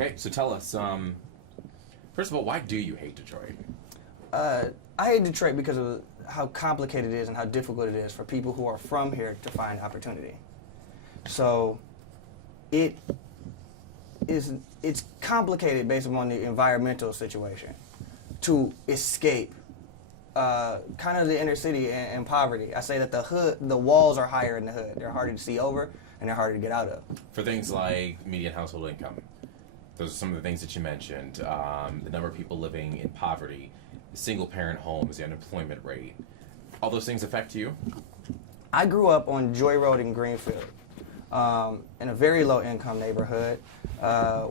Okay, so tell us, first of all, why do you hate Detroit? I hate Detroit because of how complicated it is and how difficult it is for people who are from here to find opportunity. So it it's complicated based upon the environmental situation to escape kind of the inner city and poverty. I say that the walls are higher in the hood. They're harder to see over and they're harder to get out of. For things like median household income, those are some of the things that you mentioned. The number of people living in poverty, single parent homes, the unemployment rate. All those things affect you? I grew up on Joy Road in Greenfield, in a very low income neighborhood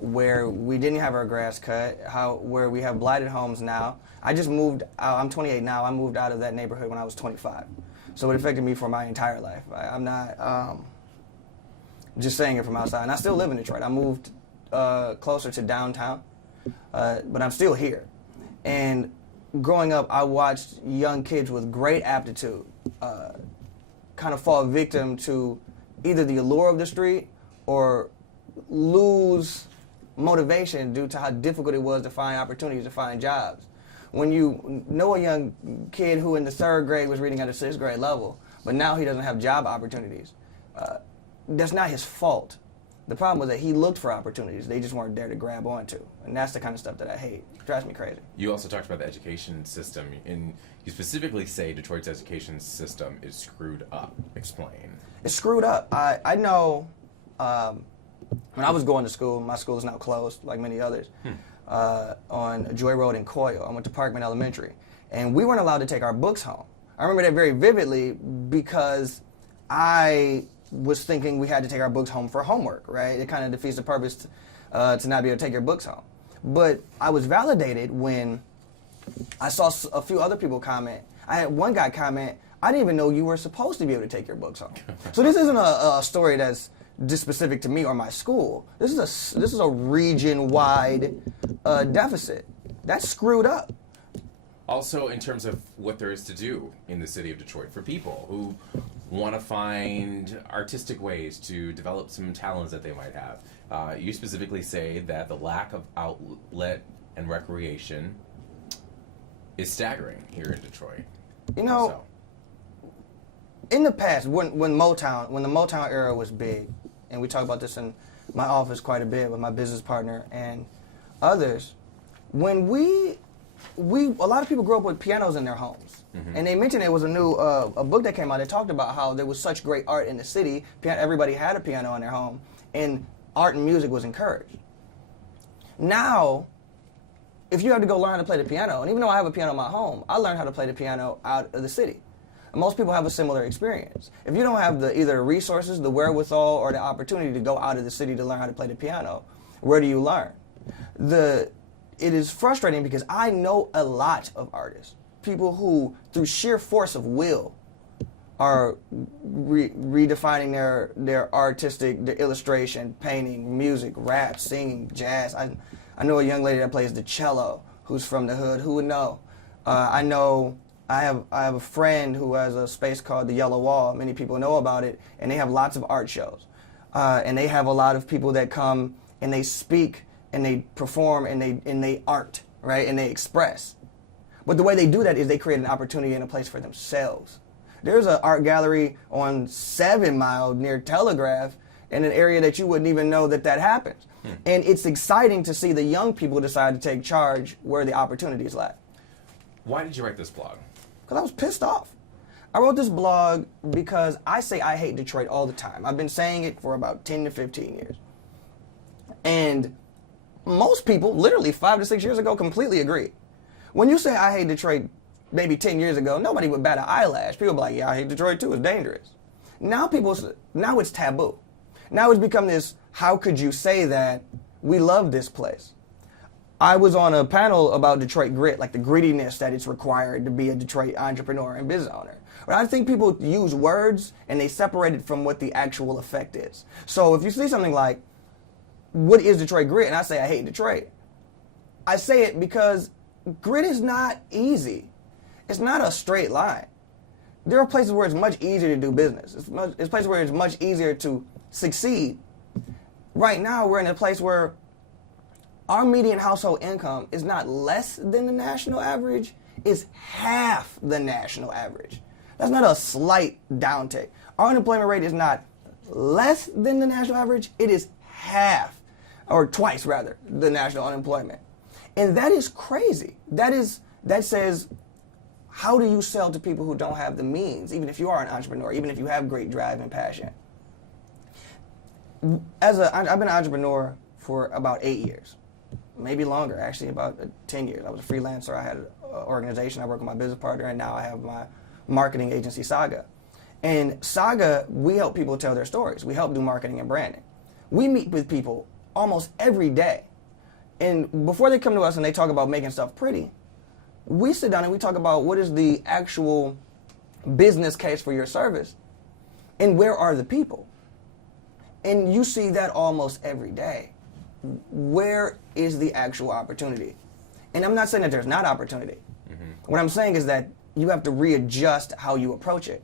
where we didn't have our grass cut, where we have blighted homes now. I just moved out, I'm 28 now, I moved out of that neighborhood when I was 25. So it affected me for my entire life. I'm not just saying it from outside. And I still live in Detroit. I moved closer to downtown, but I'm still here. And growing up, I watched young kids with great aptitude kind of fall victim to either the allure of the street or lose motivation due to how difficult it was to find opportunities, to find jobs. When you know a young kid who in the third grade was reading at a sixth grade level, but now he doesn't have job opportunities, that's not his fault. The problem was that he looked for opportunities. They just weren't there to grab onto. And that's the kind of stuff that I hate. It drives me crazy. You also talked about the education system, and you specifically say Detroit's education system is screwed up. Explain. It's screwed up. I know when I was going to school, my school is now closed, like many others, on Joy Road in Coyle. I went to Parkman Elementary. And we weren't allowed to take our books home. I remember that very vividly because I was thinking we had to take our books home for homework, right? It kind of defeats the purpose to not be able to take your books home. But I was validated when I saw a few other people comment. I had one guy comment, I didn't even know you were supposed to be able to take your books home. So this isn't a story that's just specific to me or my school. This is a region-wide deficit. That's screwed up. Also, in terms of what there is to do in the city of Detroit for people who want to find artistic ways to develop some talents that they might have. You specifically say that the lack of outlet and recreation is staggering here in Detroit. You know, in the past, when the Motown era was big, and we talk about this in my office quite a bit with my business partner and others, when a lot of people grew up with pianos in their homes. And they mentioned it was a book that came out that talked about how there was such great art in the city. Everybody had a piano in their home, and art and music was encouraged. Now, if you have to go learn how to play the piano, and even though I have a piano in my home, I learned how to play the piano out of the city. And most people have a similar experience. If you don't have either the resources, the wherewithal, or the opportunity to go out of the city to learn how to play the piano, where do you learn? It is frustrating because I know a lot of artists, people who, through sheer force of will, are redefining their artistic, their illustration, painting, music, rap, singing, jazz. I know a young lady that plays the cello who's from the hood. Who would know? I have a friend who has a space called the Yellow Wall. Many people know about it, and they have lots of art shows. And they have a lot of people that come and they speak and they perform and they art, right? And they express. But the way they do that is they create an opportunity and a place for themselves. There's an art gallery on 7 Mile near Telegraph in an area that you wouldn't even know that happens. And it's exciting to see the young people decide to take charge where the opportunities lie. Why did you write this blog? Because I was pissed off. I wrote this blog because I say I hate Detroit all the time. I've been saying it for about 10 to 15 years. And most people, literally 5 to 6 years ago, completely agree. When you say I hate Detroit maybe 10 years ago, nobody would bat an eyelash. People would be like, yeah, I hate Detroit too, it's dangerous. Now it's taboo. Now it's become this, how could you say that? We love this place. I was on a panel about Detroit grit, like the grittiness that it's required to be a Detroit entrepreneur and business owner. But I think people use words and they separate it from what the actual effect is. So if you see something like, what is Detroit grit? And I say I hate Detroit. I say it because grit is not easy. It's not a straight line. There are places where it's much easier to do business. It's places where it's much easier to succeed. Right now, we're in a place where our median household income is not less than the national average, it's half the national average. That's not a slight downtick. Our unemployment rate is not less than the national average, it is half, or twice rather, the national unemployment. And that is crazy. That says, how do you sell to people who don't have the means, even if you are an entrepreneur, even if you have great drive and passion? I've been an entrepreneur for about 8 years, maybe longer, actually, about 10 years. I was a freelancer. I had an organization. I work with my business partner, and now I have my marketing agency, Saga. And Saga, we help people tell their stories. We help do marketing and branding. We meet with people almost every day. And before they come to us and they talk about making stuff pretty, we sit down and we talk about what is the actual business case for your service and where are the people. And you see that almost every day. Where is the actual opportunity? And I'm not saying that there's not opportunity. What I'm saying is that you have to readjust how you approach it.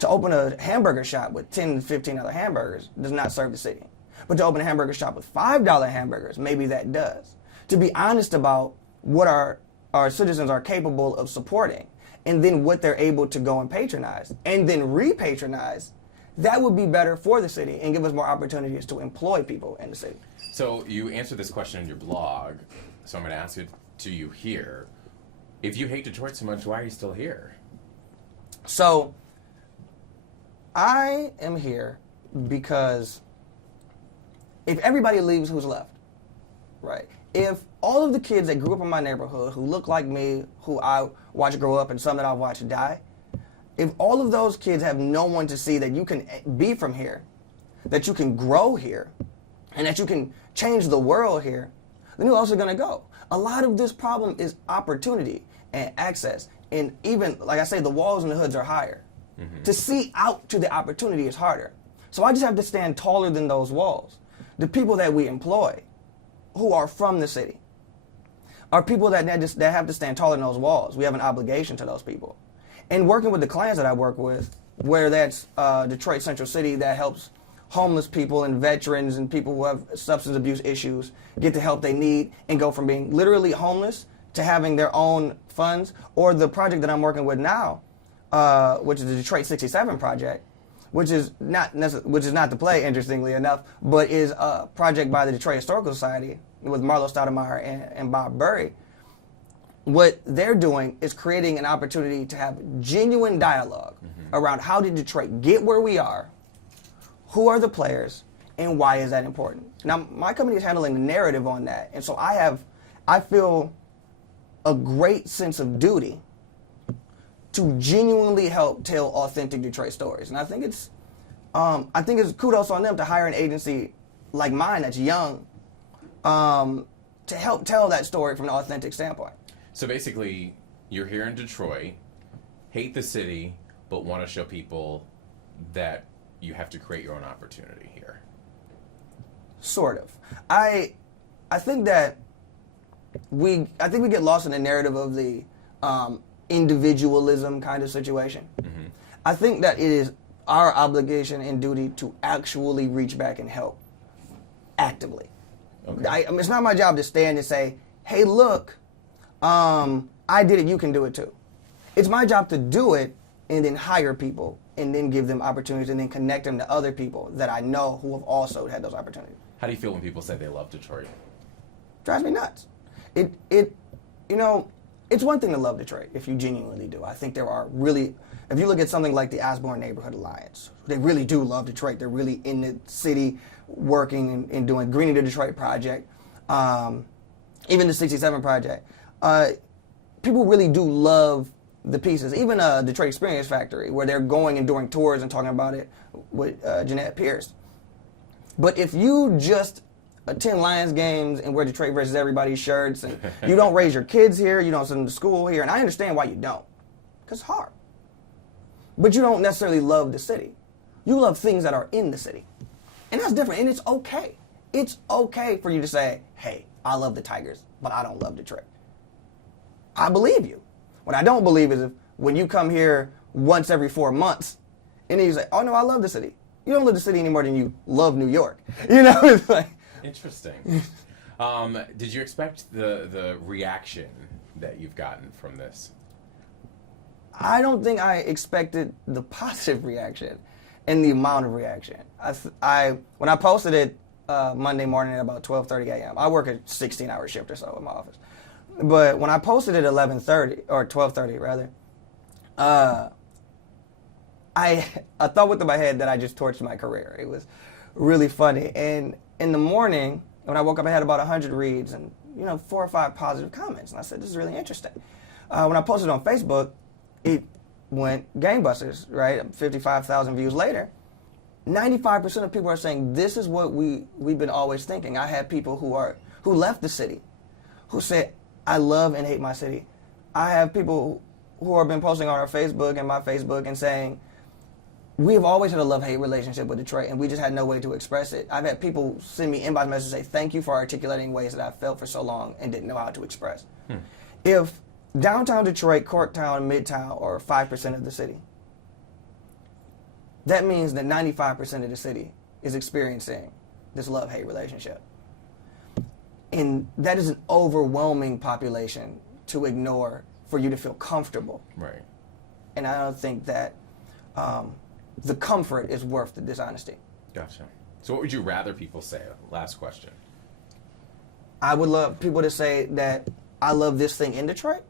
To open a hamburger shop with 10 to 15 other hamburgers does not serve the city. But to open a hamburger shop with $5 hamburgers, maybe that does. To be honest about what our citizens are capable of supporting, and then what they're able to go and patronize, and then repatronize, that would be better for the city and give us more opportunities to employ people in the city. So you answered this question in your blog, so I'm going to ask it to you here. If you hate Detroit so much, why are you still here? So I am here because if everybody leaves, who's left? Right? If all of the kids that grew up in my neighborhood, who look like me, who I watched grow up and some that I've watched die, if all of those kids have no one to see that you can be from here, that you can grow here, and that you can change the world here, then who else is going to go? A lot of this problem is opportunity and access. And even, like I say, the walls and the hoods are higher. To see out to the opportunity is harder. So I just have to stand taller than those walls. The people that we employ, who are from the city, are people that have to stand taller than those walls. We have an obligation to those people. And working with the clients that I work with, where that's Detroit Central City, that helps homeless people and veterans and people who have substance abuse issues get the help they need and go from being literally homeless to having their own funds. Or the project that I'm working with now, which is the Detroit 67 project, which is not the play, interestingly enough, but is a project by the Detroit Historical Society with Marlo Stoudemire and Bob Burry. What they're doing is creating an opportunity to have genuine dialogue around how did Detroit get where we are, who are the players, and why is that important. Now, my company is handling the narrative on that, and so I feel a great sense of duty to genuinely help tell authentic Detroit stories. And I think it's kudos on them to hire an agency like mine that's young to help tell that story from an authentic standpoint. So basically, you're here in Detroit, hate the city, but want to show people that you have to create your own opportunity here. Sort of. I think that we get lost in the narrative of the individualism kind of situation. I think that it is our obligation and duty to actually reach back and help actively. Okay. It's not my job to stand and say, hey, look, I did it, you can do it too. It's my job to do it and then hire people and then give them opportunities and then connect them to other people that I know who have also had those opportunities. How do you feel when people say they love Detroit? Drives me nuts. It's one thing to love Detroit if you genuinely do. I think there are really, if you look at something like the Osborne Neighborhood Alliance, they really do love Detroit. They're really in the city working and doing Greening the Detroit Project, even the 67 Project. People really do love the pieces. Even Detroit Experience Factory, where they're going and doing tours and talking about it with Jeanette Pierce. But if you just attend Lions games and wear Detroit versus everybody's shirts, and you don't raise your kids here, you don't send them to school here, and I understand why you don't, because it's hard. But you don't necessarily love the city. You love things that are in the city. And that's different, and it's okay. It's okay for you to say, hey, I love the Tigers, but I don't love Detroit. I believe you. What I don't believe is if when you come here once every 4 months, and then you say, oh no, I love the city. You don't love the city any more than you love New York. It's like... Interesting. Did you expect the reaction that you've gotten from this? I don't think I expected the positive reaction and the amount of reaction. When I posted it Monday morning at about 12:30 a.m. I work a 16-hour shift or so in my office. But when I posted it at 11:30 or 12:30 rather, I thought within my head that I just torched my career. It was really funny. And in the morning, when I woke up, I had about 100 reads and 4 or 5 positive comments. And I said, this is really interesting. When I posted on Facebook, it went gangbusters, right? 55,000 views later. 95% of people are saying, this is what we've been always thinking. I had people who left the city, who said, I love and hate my city. I have people who have been posting on our Facebook and my Facebook and saying, we have always had a love-hate relationship with Detroit, and we just had no way to express it. I've had people send me inbox messages and say, thank you for articulating ways that I felt for so long and didn't know how to express. If downtown Detroit, Corktown, Midtown are 5% of the city, that means that 95% of the city is experiencing this love-hate relationship. And that is an overwhelming population to ignore for you to feel comfortable. Right. And I don't think that the comfort is worth the dishonesty. Gotcha. So what would you rather people say? Last question. I would love people to say that I love this thing in Detroit,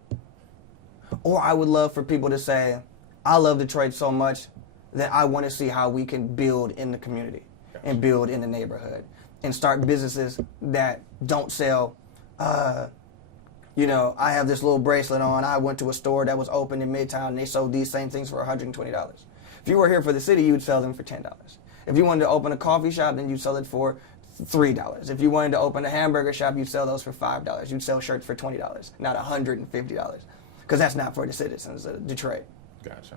or I would love for people to say, I love Detroit so much that I want to see how we can build in the community and build in the neighborhood and start businesses that don't sell, I have this little bracelet on. I went to a store that was open in Midtown and they sold these same things for $120. If you were here for the city, you would sell them for $10. If you wanted to open a coffee shop, then you'd sell it for $3. If you wanted to open a hamburger shop, you'd sell those for $5. You'd sell shirts for $20, not $150. Because that's not for the citizens of Detroit. Gotcha.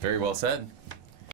Very well said.